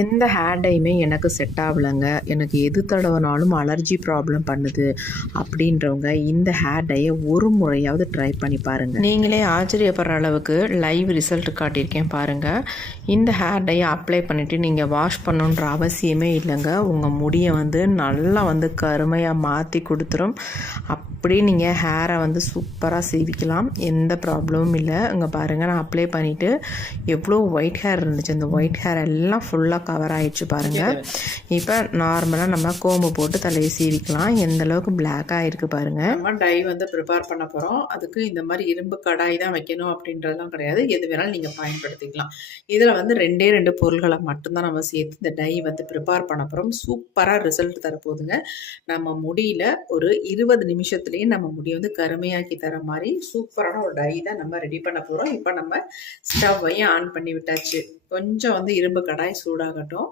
எந்த ஹேர் டையுமே எனக்கு செட் ஆகலைங்க. எனக்கு எது தடவினாலும் அலர்ஜி ப்ராப்ளம் பண்ணுது அப்படின்றவங்க இந்த ஹேர் டையை ஒரு முறையாவது ட்ரை பண்ணி பாருங்கள். நீங்களே ஆச்சரியப்படுற அளவுக்கு லைவ் ரிசல்ட் காட்டியிருக்கேன் பாருங்கள். இந்த ஹேர் டையை அப்ளை பண்ணிவிட்டு நீங்கள் வாஷ் பண்ணணுன்ற அவசியமே இல்லைங்க. உங்கள் முடியை நல்லா கருமையாக மாற்றி கொடுத்துரும். அப்படி நீங்கள் ஹேரை சூப்பராக சீவிக்கலாம். எந்த ப்ராப்ளமும் இல்லை. இங்கே பாருங்கள், நான் அப்ளை பண்ணிவிட்டு எவ்வளோ ஒயிட் ஹேர் இருந்துச்சு. அந்த ஒயிட் ஹேர் எல்லாம் ஃபுல்லாக கவர் ஆகிடுச்சு பாருங்கள். இப்போ நார்மலாக நம்ம கோம்பு போட்டு தலையை சீவிக்கலாம். எந்த அளவுக்கு பிளாக்காக இருக்குது பாருங்கள். நம்ம டை ப்ரிப்பேர் பண்ண போகிறோம். அதுக்கு இந்த மாதிரி இரும்பு கடாய் தான் வைக்கணும் அப்படின்றதெல்லாம் கிடையாது. எது வேணாலும் நீங்கள் பயன்படுத்திக்கலாம். இதில் ரெண்டே 2 பொருள்களை மட்டும்தான் நம்ம சேர்த்து இந்த டை ப்ரிப்பேர் பண்ண போகிறோம். சூப்பராக ரிசல்ட் தரப்போகுதுங்க. நம்ம முடியல ஒரு 20 நிமிஷத்துலேயே நம்ம முடியை கருமையாக்கி தர மாதிரி சூப்பரான ஒரு டை தான் நம்ம ரெடி பண்ண போகிறோம். இப்போ நம்ம ஸ்டவ்வையும் ஆன் பண்ணி விட்டாச்சு. கொஞ்சம் இரும்பு கடாய் சூடாகட்டும்.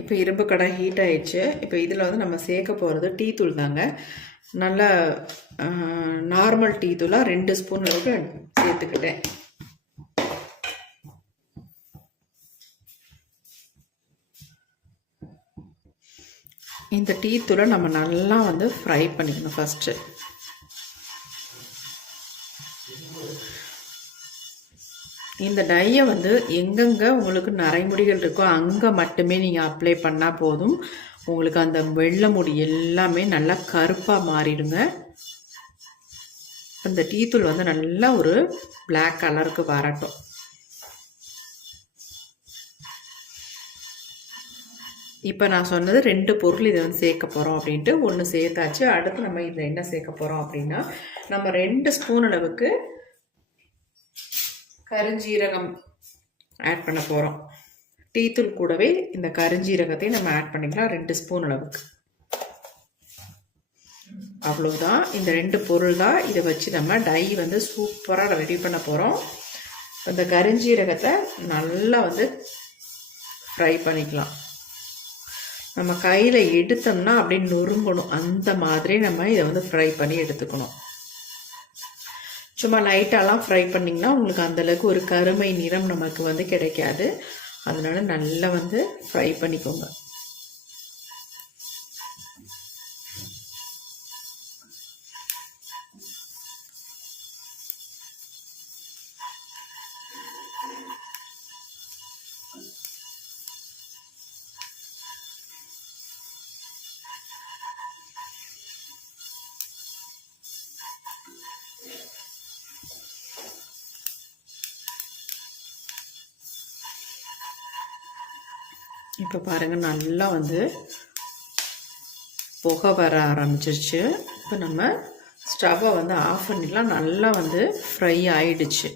இப்போ இரும்பு கடாய் ஹீட் ஆயிடுச்சு. இப்போ இதில் நம்ம சேர்க்க போகிறது டீ தூள் தாங்க. நல்ல நார்மல் டீ தூளாக 2 ஸ்பூன் அளவுக்கு சேர்த்துக்கிட்டேன். இந்த டீ தூளை நம்ம நல்லா ஃப்ரை பண்ணிக்கணும் ஃபஸ்ட்டு. இந்த டையை எங்கெங்கே உங்களுக்கு நரைமுடிகள் இருக்கோ அங்கே மட்டுமே நீங்கள் அப்ளை பண்ணால் போதும். உங்களுக்கு அந்த வெள்ளை முடி எல்லாமே நல்லா கருப்பாக மாறிடுங்க. அந்த டீத்தூள் நல்லா ஒரு பிளாக் கலருக்கு வரட்டும். இப்போ நான் சொன்னது 2 பொருள் இதை சேர்க்க போகிறோம் அப்படின்ட்டு. ஒன்று சேர்த்தாச்சு. அடுத்து நம்ம இதில் என்ன சேர்க்க போகிறோம் அப்படின்னா, நம்ம 2 ஸ்பூன் அளவுக்கு கருஞ்சீரகம் ஆட் பண்ண போகிறோம். டீத்தூள் கூடவே இந்த கருஞ்சீரகத்தையும் நம்ம ஆட் பண்ணிக்கலாம் 2 ஸ்பூன் அளவுக்கு. அவ்வளோதான். இந்த 2 பொருள் தான். இதை வச்சு நம்ம டை சூப்பராக ரெடி பண்ண போகிறோம். இந்த கருஞ்சீரகத்தை நல்லா ஃப்ரை பண்ணிக்கலாம். நம்ம கையில் எடுத்தோம்னா அப்படியே நொறுங்கணும். அந்த மாதிரி நம்ம இதை ஃப்ரை பண்ணி எடுத்துக்கணும். சும்மா லைட்டாலாம் ஃப்ரை பண்ணிங்கன்னா உங்களுக்கு அந்தளவுக்கு ஒரு கருமை நிறம் நமக்கு கிடைக்காது. அதனால நல்லா ஃப்ரை பண்ணிக்கோங்க. இப்போ பாருங்கள், நல்லா புகை வர ஆரம்பிச்சிருச்சு. இப்போ நம்ம ஸ்டவ்வை ஆஃப் பண்ணிடலாம். நல்லா ஃப்ரை ஆயிடுச்சு.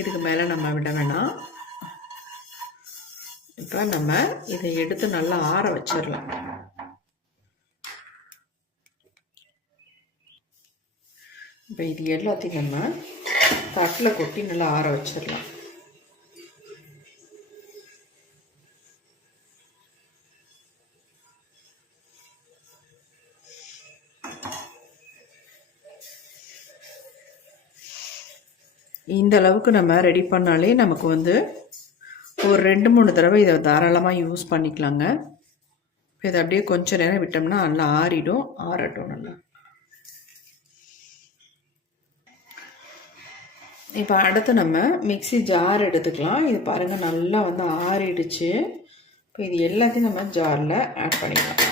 இதுக்கு மேலே நம்ம விட வேணாம். இப்போ நம்ம இதை எடுத்து நல்லா ஆற வச்சிடலாம். இப்போ இது எல்லாத்தையும் நம்ம தட்டில் கொட்டி நல்லா ஆற வச்சிடலாம். இந்த அளவுக்கு நம்ம ரெடி பண்ணாலே நமக்கு ஒரு 2-3 தடவை இதை தாராளமாக யூஸ் பண்ணிக்கலாங்க. இதை அப்படியே கொஞ்சம் நேரம் விட்டோம்னா நல்லா ஆறிடும். ஆறட்டும் நல்லா. இப்போ அடுத்து நம்ம மிக்ஸி ஜார் எடுத்துக்கலாம். இது பாருங்கள், நல்லா ஆறிடுச்சு. இப்போ இது எல்லாத்தையும் நம்ம ஜாரில் ஆட் பண்ணிக்கலாம்.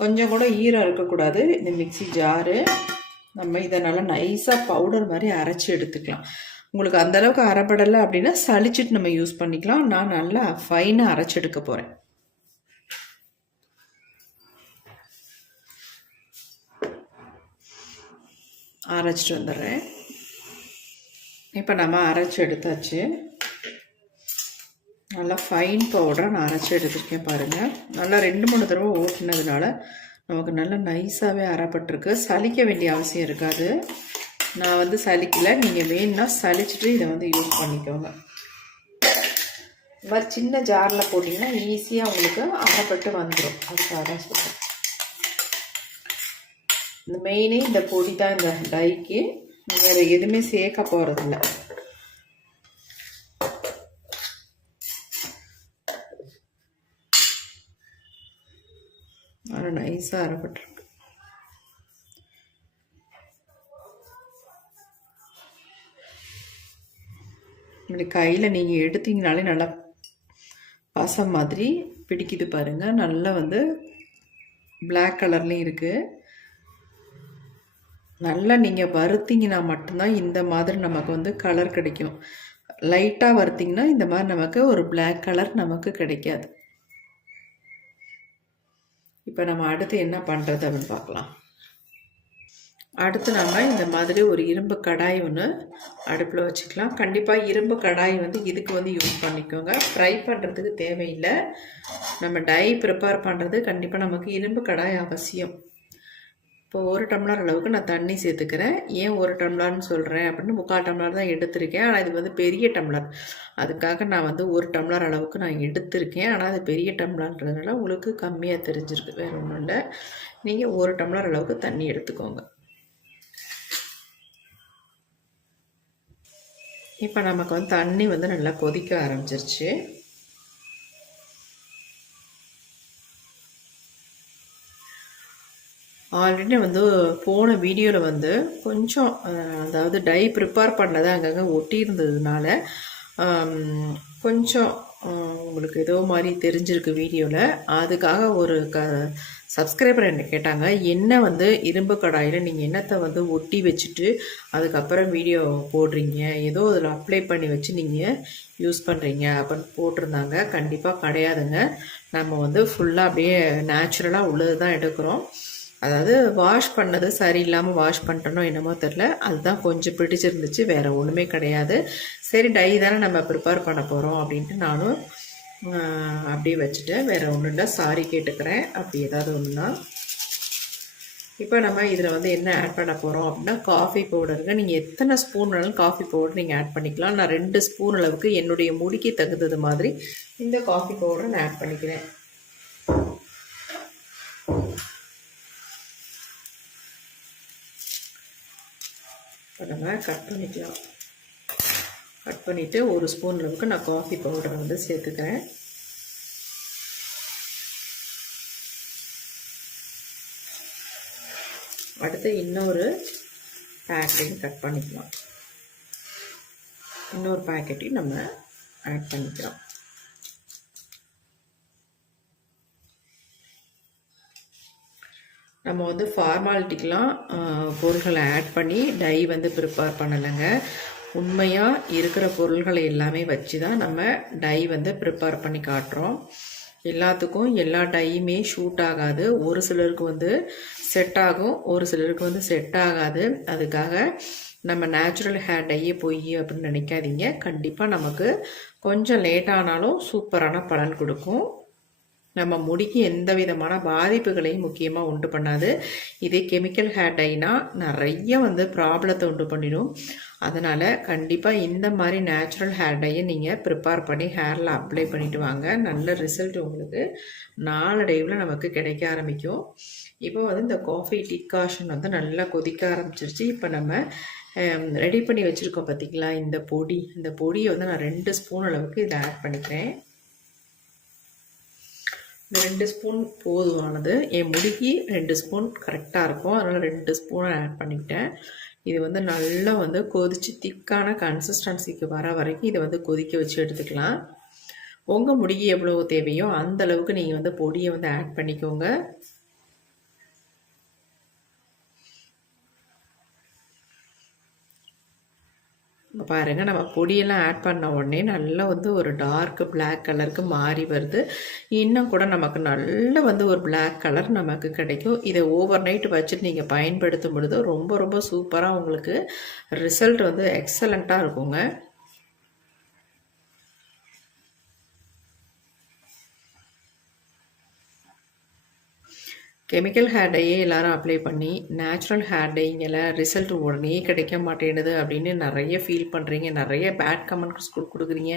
கொஞ்சம் கூட ஈரம் இருக்கக்கூடாது இந்த மிக்ஸி ஜாரு. நம்ம இதை நல்லா நைஸாக பவுடர் மாதிரி அரைச்சி எடுத்துக்கலாம். உங்களுக்கு அந்தளவுக்கு அரைப்படலை அப்படின்னா சளிச்சிட்டு நம்ம யூஸ் பண்ணிக்கலாம். நான் நல்லா ஃபைனாக அரைச்சி எடுக்க போகிறேன். அரைச்சிட்டு வந்துடுறேன். இப்போ நம்ம அரைச்சி எடுத்தாச்சு. நல்லா ஃபைன் பவுடராக நான் அரைச்சி எடுத்துருக்கேன் பாருங்கள். நல்லா 2-3 தடவை ஓட்டினதுனால நமக்கு நல்லா நைஸாகவே அரைப்பட்டிருக்கு. சலிக்க வேண்டிய அவசியம் இருக்காது. நான் சலிக்கலை. நீங்கள் வேணும்னா சலிச்சுட்டு இதை யூஸ் பண்ணிக்கோங்க. இந்த மாதிரி சின்ன ஜாரில் போட்டிங்கன்னா ஈஸியாக உங்களுக்கு அரைப்பட்டு வந்துடும். அதுக்காக தான் சொல்கிறேன். இந்த மெயினே இந்த பொடி தான் இந்த டைக்கு. வேறு எதுவுமே சேர்க்க போகிறதில்ல. ஆனால் நைஸாக அரைப்பட்டிருக்கு. இப்படி கையில் நீங்கள் எடுத்தீங்கனாலே நல்லா பசை மாதிரி பிடிக்குது பாருங்கள். நல்லா வந்து பிளாக் கலர்லேயும் இருக்குது. நல்லா நீங்கள் வறுத்தீங்கன்னா மட்டும்தான் இந்த மாதிரி நமக்கு வந்து கலர் கிடைக்கும். லைட்டாக வறுத்திங்கன்னா இந்த மாதிரி நமக்கு ஒரு பிளாக் கலர் நமக்கு கிடைக்காது. இப்போ நம்ம அடுத்து என்ன பண்ணுறது அப்படின்னு பார்க்கலாம். அடுத்து நம்ம இந்த மாதிரி ஒரு இரும்பு கடாய் ஒன்று அடுப்பில் வச்சுக்கலாம். கண்டிப்பாக இரும்பு கடாய் வந்து இதுக்கு வந்து யூஸ் பண்ணிக்கோங்க. ஃப்ரை பண்ணுறதுக்கு தேவையில்லை. நம்ம டை ப்ரிப்பேர் பண்ணுறது கண்டிப்பாக நமக்கு இரும்பு கடாய் அவசியம். இப்போ 1 டம்ளர் அளவுக்கு நான் தண்ணி சேர்த்துக்கிறேன். ஏன் 1 டம்ளர்னு சொல்கிறேன் அப்படின்னு 3/4 டம்ளர் தான் எடுத்திருக்கேன். ஆனால் இது வந்து பெரிய டம்ளர், அதுக்காக நான் வந்து 1 டம்ளர் அளவுக்கு நான் எடுத்திருக்கேன். ஆனால் அது பெரிய டம்ளர்ன்றதுனால உங்களுக்கு கம்மியாக தெரிஞ்சிருக்கு, வேறு ஒன்றும் இல்லை. நீங்கள் 1 டம்ளர் அளவுக்கு தண்ணி எடுத்துக்கோங்க. இப்போ நமக்கு வந்து தண்ணி வந்து நல்லா கொதிக்க ஆரம்பிச்சிருச்சு. ஆல்ரெடி வந்து போன வீடியோவில் வந்து கொஞ்சம் அதாவது டை ப்ரிப்பேர் பண்ணதை அங்கங்கே ஒட்டி இருந்ததுனால கொஞ்சம் உங்களுக்கு ஏதோ மாதிரி தெரிஞ்சிருக்கு வீடியோவில். அதுக்காக ஒரு சப்ஸ்கிரைபர் என்ன கேட்டாங்க, என்ன வந்து இரும்பு கடாயில் நீங்கள் என்னத்தை வந்து ஒட்டி வச்சுட்டு அதுக்கப்புறம் வீடியோ போடுறீங்க, ஏதோ அதில் அப்ளை பண்ணி வச்சு நீங்கள் யூஸ் பண்ணுறீங்க அப்படின்னு போட்டிருந்தாங்க. கண்டிப்பாக கிடையாதுங்க. நம்ம வந்து ஃபுல்லாக அப்படியே நேச்சுரலாக உள்ளது தான் எடுக்கிறோம். அதாவது வாஷ் பண்ணது சரியில்லாமல் வாஷ் பண்ணிட்டனோ என்னமோ தெரில, அதுதான் கொஞ்சம் பிடிச்சிருந்துச்சு, வேறு ஒன்றுமே கிடையாது. சரி டை தானே நம்ம ப்ரிப்பேர் பண்ண போகிறோம் அப்படின்ட்டு நானும் அப்படியே வச்சுட்டேன். வேறு ஒன்றும் இல்லை, சாரி கேட்டுக்கிறேன் அப்படி ஏதாவது ஒன்றுனா. இப்போ நம்ம இதில் வந்து என்ன ஆட் பண்ண போகிறோம் அப்படின்னா காஃபி பவுடருங்க. நீங்கள் எத்தனை ஸ்பூன் வேணாலும் காஃபி பவுடர் நீங்கள் ஆட் பண்ணிக்கலாம். நான் 2 ஸ்பூன் அளவுக்கு என்னுடைய முடிக்கு தகுந்தது மாதிரி இந்த காஃபி பவுடரை நான் ஆட் பண்ணிக்கிறேன். இப்போ நம்ம கட் பண்ணிக்கலாம். கட் பண்ணிவிட்டு 1 ஸ்பூன் அளவுக்கு நான் காஃபி பவுடரை வந்து சேர்த்துக்கிறேன். அடுத்து இன்னொரு பேக்கெட்டையும் கட் பண்ணிக்கலாம். இன்னொரு பேக்கெட்டையும் நம்ம ஆட் பண்ணிக்கலாம். நம்ம வந்து ஃபார்மாலிட்டிக்கெலாம் பொருள்களை ஆட் பண்ணி டை வந்து ப்ரிப்பேர் பண்ணலைங்க. உண்மையாக இருக்கிற பொருள்களை எல்லாமே வச்சு தான் நம்ம டை வந்து ப்ரிப்பேர் பண்ணி காட்டுறோம். எல்லாத்துக்கும் எல்லா டையுமே ஷூட் ஆகாது. ஒரு சிலருக்கு வந்து செட் ஆகும், ஒரு சிலருக்கு வந்து செட் ஆகாது. அதுக்காக நம்ம நேச்சுரல் ஹேர் டையே போய் அப்படின்னு நினைக்காதீங்க. கண்டிப்பாக நமக்கு கொஞ்சம் லேட்டானாலும் சூப்பரான பலன் கொடுக்கும். நம்ம முடிக்கு எந்த விதமான பாதிப்புகளையும் முக்கியமாக உண்டு பண்ணாது. இதே கெமிக்கல் ஹேர் டைனா நிறைய வந்து ப்ராப்ளத்தை உண்டு பண்ணிடும். அதனால் கண்டிப்பாக இந்த மாதிரி நேச்சுரல் ஹேர் டையை நீங்கள் ப்ரிப்பேர் பண்ணி ஹேரில் அப்ளை பண்ணிவிட்டு வாங்க. நல்ல ரிசல்ட் உங்களுக்கு நாளடைவில் நமக்கு கிடைக்க ஆரம்பிக்கும். இப்போ வந்து இந்த காஃபி டிகாஷன் வந்து நல்லா கொதிக்க ஆரம்பிச்சிருச்சு. இப்போ நம்ம ரெடி பண்ணி வச்சுருக்கோம் பார்த்திங்களா இந்த பொடியை வந்து நான் 2 ஸ்பூன் அளவுக்கு இதை ஆட் பண்ணிக்கிறேன். இந்த 2 ஸ்பூன் போதுமானது. என் முடிக்கு 2 ஸ்பூன் கரெக்டாக இருக்கும். அதனால் 2 ஸ்பூனை ஆட் பண்ணிக்கிட்டேன். இது வந்து நல்லா வந்து கொதித்து திக்கான கன்சிஸ்டன்சிக்கு வர வரைக்கும் இதை வந்து கொதிக்க வச்சு எடுத்துக்கலாம். உங்கள் முடிக்கு எவ்வளோ தேவையோ அந்த அளவுக்கு நீங்கள் வந்து பொடியை வந்து ஆட் பண்ணிக்கோங்க. பாருங்கள், நம்ம பொடியெல்லாம் ஆட் பண்ண உடனே நல்லா வந்து ஒரு டார்க் பிளாக் கலருக்கு மாறி வருது. இன்னும் கூட நமக்கு நல்ல வந்து ஒரு பிளாக் கலர் நமக்கு கிடைக்கும். இதை ஓவர் நைட் வச்சுட்டு நீங்கள் பயன்படுத்தும் பொழுது ரொம்ப ரொம்ப சூப்பராக உங்களுக்கு ரிசல்ட் வந்து எக்ஸலண்ட்டாக இருக்குங்க. கெமிக்கல் ஹேர் டையே எல்லாரும் அப்ளை பண்ணி நேச்சுரல் ஹேர் டைங்கில் ரிசல்ட் உடனே கிடைக்க மாட்டேங்குது அப்படின்னு நிறைய ஃபீல் பண்ணுறீங்க. நிறைய பேட் கமெண்ட்ஸ் கொடுக்குறீங்க.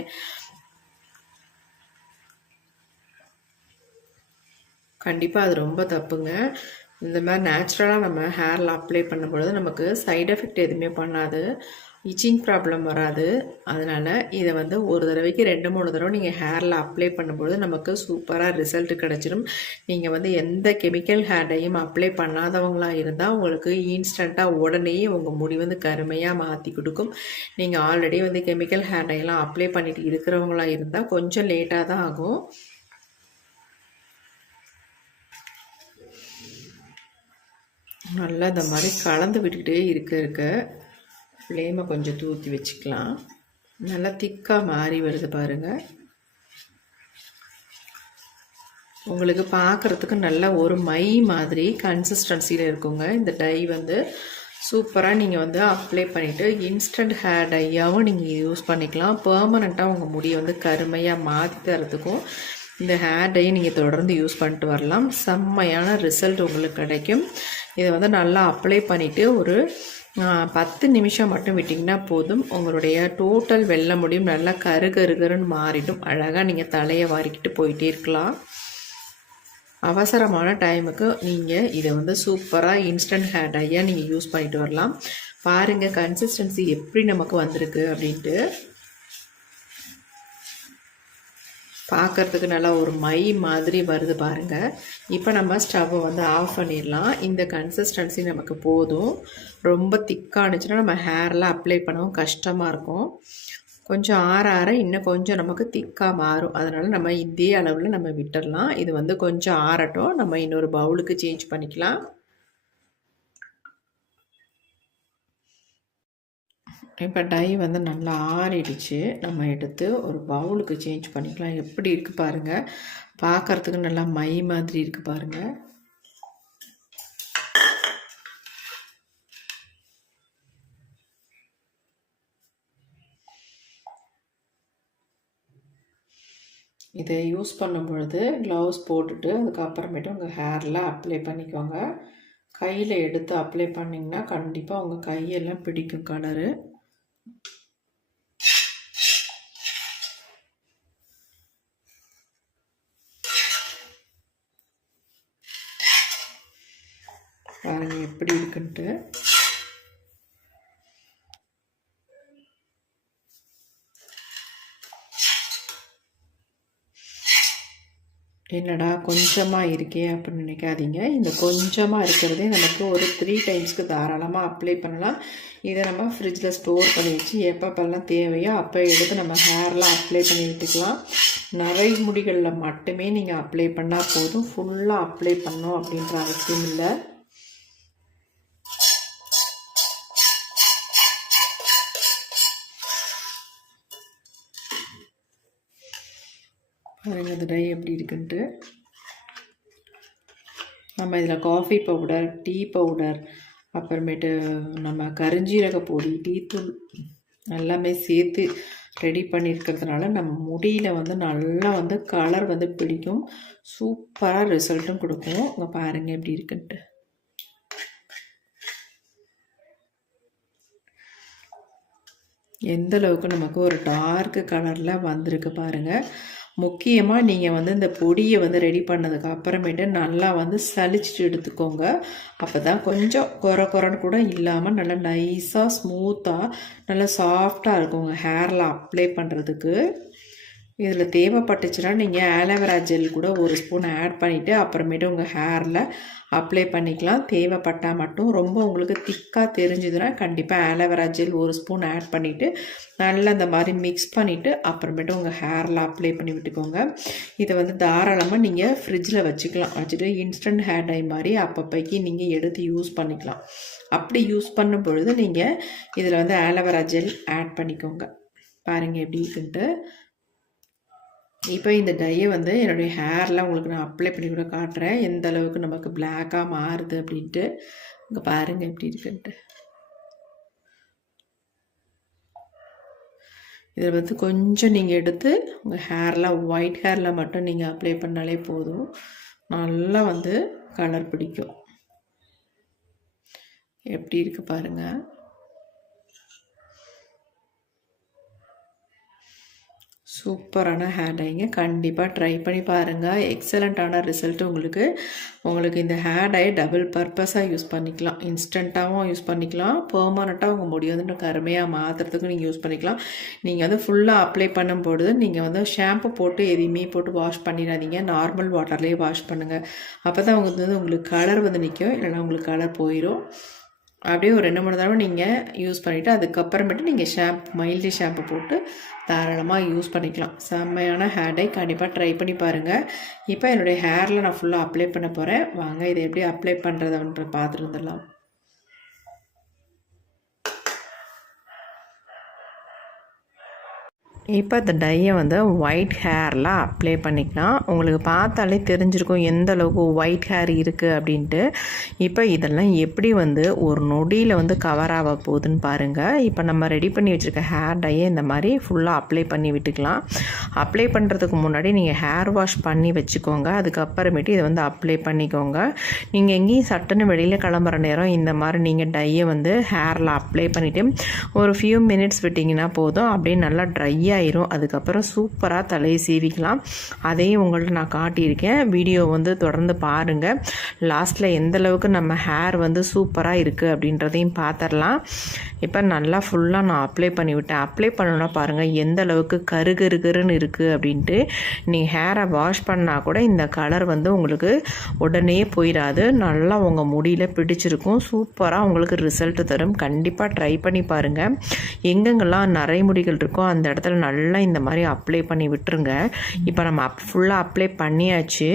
கண்டிப்பாக அது ரொம்ப தப்புங்க. இந்த மாதிரி நேச்சுரலாக நம்ம ஹேரில் அப்ளை பண்ணும்பொழுது நமக்கு சைடு எஃபெக்ட் எதுவுமே பண்ணாது, இச்சிங் ப்ராப்ளம் வராது. அதனால் இதை வந்து ஒரு தடவைக்கு 2-3 தடவை நீங்கள் ஹேரில் அப்ளை பண்ணும்பொழுது நமக்கு சூப்பராக ரிசல்ட் கிடச்சிடும். நீங்கள் வந்து எந்த கெமிக்கல் ஹேர் டையும் அப்ளை பண்ணாதவங்களாக இருந்தால் உங்களுக்கு இன்ஸ்டண்ட்டாக உடனே உங்கள் முடி வந்து கருமையாக மாற்றி கொடுக்கும். நீங்கள் ஆல்ரெடி வந்து கெமிக்கல் ஹேர் டையெல்லாம் அப்ளை பண்ணிட்டு இருக்கிறவங்களாக இருந்தால் கொஞ்சம் லேட்டாக தான் ஆகும். நல்லா இந்த மாதிரி கலந்து விட்டுக்கிட்டே இருக்க ஃப்ளேமை கொஞ்சம் தூக்கி வச்சுக்கலாம். நல்லா திக்காக மாறி வருது பாருங்கள். உங்களுக்கு பார்க்குறதுக்கு நல்ல ஒரு மை மாதிரி கன்சிஸ்டன்சியில் இருக்குங்க. இந்த டை வந்து சூப்பராக நீங்கள் வந்து அப்ளை பண்ணிவிட்டு இன்ஸ்டன்ட் ஹேர் டையாகவும் நீங்கள் யூஸ் பண்ணிக்கலாம். பெர்மனெண்ட்டாக உங்கள் முடியை வந்து கருமையாக மாற்றி தரத்துக்கும் இந்த ஹேர் டையை நீங்கள் தொடர்ந்து யூஸ் பண்ணிட்டு வரலாம். செம்மையான ரிசல்ட் உங்களுக்கு கிடைக்கும். இதை வந்து நல்லா அப்ளை பண்ணிவிட்டு ஒரு 10 நிமிஷம் மட்டும் விட்டிங்கன்னா போதும். உங்களுடைய டோட்டல் வெள்ளை முடியும் நல்லா கருகருன்னு மாறிடும். அழகாக நீங்கள் தலையை வாரிக்கிட்டு போயிட்டே இருக்கலாம். அவசரமான டைமுக்கு நீங்கள் இதை வந்து சூப்பராக இன்ஸ்டன்ட் ஹேர் டையாக நீங்கள் யூஸ் பண்ணிட்டு வரலாம். பாருங்கள் கன்சிஸ்டன்சி எப்படி நமக்கு வந்திருக்கு அப்படின்ட்டு. பார்க்குறதுக்கு நல்லா ஒரு மை மாதிரி வருது பாருங்கள். இப்போ நம்ம ஸ்டவ்வை வந்து ஆஃப் பண்ணிடலாம். இந்த கன்சிஸ்டன்சி நமக்கு போதும். ரொம்ப திக்கானுச்சுன்னா நம்ம ஹேரில் அப்ளை பண்ணவும் கஷ்டமாக இருக்கும். கொஞ்சம் ஆற இன்னும் கொஞ்சம் நமக்கு திக்காக மாறும். அதனால் நம்ம இதே அளவில் நம்ம விட்டுடலாம். இது வந்து கொஞ்சம் ஆறட்டும். நம்ம இன்னொரு பவுலுக்கு சேஞ்ச் பண்ணிக்கலாம். இப்போ டை வந்து நல்லா ஆறிடுச்சு. நம்ம எடுத்து ஒரு பவுலுக்கு சேஞ்ச் பண்ணிக்கலாம். எப்படி இருக்குது பாருங்கள். பார்க்குறதுக்கு நல்லா மை மாதிரி இருக்குது பாருங்கள். இதை யூஸ் பண்ணும் பொழுது க்ளவுஸ் போட்டுட்டு அதுக்கப்புறமேட்டு உங்கள் ஹேரில் அப்ளை பண்ணிக்கோங்க. கையில் எடுத்து அப்ளை பண்ணிங்கன்னா கண்டிப்பாக உங்கள் கையெல்லாம் பிடிக்கும் கலரு. பாருங்க எப்படி இருக்குன்ட்டு. என்னடா கொஞ்சமாக இருக்கே அப்படின்னு நினைக்காதீங்க. இந்த கொஞ்சமாக இருக்கிறதே நமக்கு ஒரு 3 டைம்ஸ்க்கு தாராளமாக அப்ளை பண்ணலாம். இதை நம்ம ஃப்ரிட்ஜில் ஸ்டோர் பண்ணி வச்சு எப்பப்பெல்லாம் தேவையோ அப்போ எடுத்து நம்ம ஹேர்லாம் அப்ளை பண்ணி விட்டுக்கலாம். நரை முடிகளில் மட்டுமே நீங்கள் அப்ளை பண்ணால் போதும். ஃபுல்லாக அப்ளை பண்ணோம் அப்படின்ற அவசியம் இல்லை. பாருங்கள் அந்த டை எப்படி இருக்குன்ட்டு. நம்ம இதில் காஃபி பவுடர், டீ பவுடர், அப்புறமேட்டு நம்ம கருஞ்சீரக பொடி, டீத்தூள் எல்லாமே சேர்த்து ரெடி பண்ணியிருக்கிறதுனால நம்ம முடியில் வந்து நல்லா வந்து கலர் வந்து பிடிக்கும். சூப்பராக ரிசல்ட்டும் கொடுக்கும். இங்கே பாருங்கள் எப்படி இருக்குன்ட்டு. எந்த அளவுக்கு நமக்கு ஒரு டார்க் கலரில் வந்திருக்கு பாருங்கள். முக்கியமாக நீங்கள் வந்து இந்த பொடியை வந்து ரெடி பண்ணதுக்கு அப்புறமேட்டு நல்லா வந்து சலிச்சுட்டு எடுத்துக்கோங்க. அப்போ தான் கொஞ்சம் குறன்னு கூட இல்லாமல் நல்லா நைஸாக ஸ்மூத்தாக நல்லா சாஃப்டாக இருக்குங்க ஹேரில் அப்ளை பண்ணுறதுக்கு. இதில் தேவைப்பட்டுச்சுன்னா நீங்கள் ஆலோவேரா ஜெல் கூட ஒரு ஸ்பூன் ஆட் பண்ணிவிட்டு அப்புறமேட்டு உங்கள் ஹேரில் அப்ளை பண்ணிக்கலாம். தேவைப்பட்டால் மட்டும் ரொம்ப உங்களுக்கு திக்காக தெரிஞ்சுதுன்னா கண்டிப்பாக ஆலோவேரா ஜெல் ஒரு ஸ்பூன் ஆட் பண்ணிவிட்டு நல்லா இந்த மாதிரி மிக்ஸ் பண்ணிவிட்டு அப்புறமேட்டு உங்கள் ஹேரில் அப்ளை பண்ணி விட்டுக்கோங்க. இதை வந்து தாராளமாக நீங்கள் ஃப்ரிட்ஜில் வச்சுக்கலாம். வச்சுட்டு இன்ஸ்டன்ட் ஹேர் டை மாதிரி அப்பப்போக்கி நீங்கள் எடுத்து யூஸ் பண்ணிக்கலாம். அப்படி யூஸ் பண்ணும் பொழுது நீங்கள் இதில் வந்து ஆலோவேரா ஜெல் ஆட் பண்ணிக்கோங்க. பாருங்கள் எப்படி இருக்குன்ட்டு. இப்போ இந்த டையை வந்து என்னுடைய ஹேரில் உங்களுக்கு நான் அப்ளை பண்ணி கூட காட்டுறேன் எந்த அளவுக்கு நமக்கு பிளாக்காக மாறுது அப்படின்ட்டு. இங்கே பாருங்கள் எப்படி இருக்குன்ட்டு. இதில் வந்து கொஞ்சம் நீங்கள் எடுத்து உங்கள் ஹேரில் ஒயிட் ஹேரில் மட்டும் நீங்கள் அப்ளை பண்ணாலே போதும். நல்லா வந்து கலர் பிடிக்கும். எப்படி இருக்குது பாருங்கள். சூப்பரான ஹேர் டைங்க கண்டிப்பாக ட்ரை பண்ணி பாருங்கள். எக்ஸலண்ட்டான ரிசல்ட் உங்களுக்கு இந்த ஹேர் டை டபுள் பர்பஸாக யூஸ் பண்ணிக்கலாம். இன்ஸ்டண்ட்டாகவும் யூஸ் பண்ணிக்கலாம், பெர்மனண்ட்டாக உங்கள் முடி வந்து கருமையாக மாற்றுறதுக்கும் நீங்கள் யூஸ் பண்ணிக்கலாம். நீங்கள் வந்து ஃபுல்லாக அப்ளை பண்ணும்பொழுது நீங்கள் வந்து ஷாம்பு போட்டு எதையுமே போட்டு வாஷ் பண்ணிடாதீங்க. நார்மல் வாட்டர்லேயே வாஷ் பண்ணுங்கள். அப்போ தான் உங்களுக்கு கலர் வந்து நிற்கும், இல்லைனா உங்களுக்கு கலர் போயிடும். அப்படியே ஒரு 2-3 தடவை நீங்கள் யூஸ் பண்ணிவிட்டு அதுக்கப்புறமேட்டு நீங்கள் மைல்டு ஷாம்பு போட்டு தாராளமாக யூஸ் பண்ணிக்கலாம். செம்மையான ஹேர் டை கண்டிப்பாக ட்ரை பண்ணி பாருங்கள். இப்போ என்னுடைய ஹேரில் நான் ஃபுல்லாக அப்ளை பண்ண போகிறேன். வாங்க இதை எப்படி அப்ளை பண்ணுறதுன்ற பார்த்துட்டு வந்துடலாம். இப்போ இந்த டையை வந்து ஒயிட் ஹேரில் அப்ளை பண்ணிக்கலாம். உங்களுக்கு பார்த்தாலே தெரிஞ்சிருக்கும் எந்த அளவுக்கு ஒயிட் ஹேர் இருக்குது அப்படின்ட்டு. இப்போ இதெல்லாம் எப்படி வந்து ஒரு நொடியில் வந்து கவர் ஆக போகுதுன்னு பாருங்கள். இப்போ நம்ம ரெடி பண்ணி வச்சுருக்க ஹேர் டையை இந்த மாதிரி ஃபுல்லாக அப்ளை பண்ணி விட்டுக்கலாம். அப்ளை பண்ணுறதுக்கு முன்னாடி நீங்கள் ஹேர் வாஷ் பண்ணி வச்சுக்கோங்க. அதுக்கப்புறமேட்டு இதை வந்து அப்ளை பண்ணிக்கோங்க. நீங்கள் எங்கேயும் சட்டுன்னு வெளியில் கிளம்புற நேரம் இந்த மாதிரி நீங்கள் டையை வந்து ஹேரில் அப்ளை பண்ணிவிட்டு ஒரு ஃபியூ மினிட்ஸ் விட்டிங்கன்னா போதும். அப்படியே நல்லா ட்ரை ஆயிரும். அதுக்கப்புறம் சூப்பராக தலையை சீவிக்கலாம். அதையும் உங்கள்ட்ட நான் காட்டியிருக்கேன். வீடியோ வந்து தொடர்ந்து பாருங்கள். லாஸ்ட்டில் எந்த அளவுக்கு நம்ம ஹேர் வந்து சூப்பராக இருக்குது அப்படின்றதையும் பார்த்துடலாம். இப்போ நல்லா ஃபுல்லாக நான் அப்ளை பண்ணிவிட்டேன். அப்ளை பண்ணணுன்னா பாருங்கள் எந்த அளவுக்கு கருன்னு இருக்குது அப்படின்ட்டு. நீங்கள் ஹேரை வாஷ் பண்ணால் கூட இந்த கலர் வந்து உங்களுக்கு உடனே போயிடாது. நல்லா உங்கள் முடியில் பிடிச்சிருக்கும். சூப்பராக உங்களுக்கு ரிசல்ட் தரும். கண்டிப்பாக ட்ரை பண்ணி பாருங்கள். எங்கெங்கெல்லாம் நரைமுடிகள் இருக்கோ அந்த இடத்துல நல்லா இந்த மாதிரி அப்ளை பண்ணி விட்டுருங்க. இப்போ நம்ம ஃபுல்லாக அப்ளை பண்ணியாச்சு.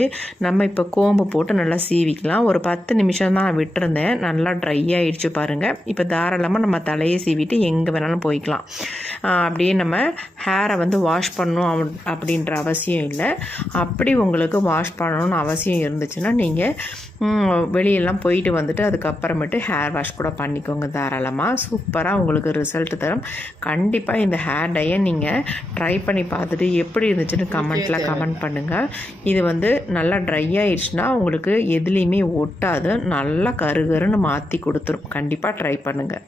நம்ம இப்போ கோம்பு போட்டு நல்லா சீவிக்கலாம். ஒரு 10 நிமிஷம் தான் விட்டுருந்தேன். நல்லா ட்ரை ஆகிடுச்சு பாருங்கள். இப்போ தாராளமாக நம்ம தலையை சீவிட்டு எங்கே வேணாலும் போய்க்கலாம். அப்படியே நம்ம ஹேரை வந்து வாஷ் பண்ணணும் அப்படின்ற அவசியம் இல்லை. அப்படி உங்களுக்கு வாஷ் பண்ணணும்னு அவசியம் இருந்துச்சுன்னா நீங்கள் வெளியெல்லாம் போயிட்டு வந்துட்டு அதுக்கப்புறமேட்டு ஹேர் வாஷ் கூட பண்ணிக்கோங்க தாராளமாக. சூப்பராக உங்களுக்கு ரிசல்ட் தரும். கண்டிப்பாக இந்த ஹேர் டையை நீங்கள் ட்ரை பண்ணி பார்த்துட்டு எப்படி இருந்துச்சுன்னு கமெண்ட் பண்ணுங்கள். இது வந்து நல்லா ட்ரை ஆயிடுச்சுன்னா உங்களுக்கு எதுலேயுமே ஒட்டாது. நல்லா கருன்னு மாற்றி கொடுத்துரும். கண்டிப்பாக ட்ரை பண்ணுங்கள்.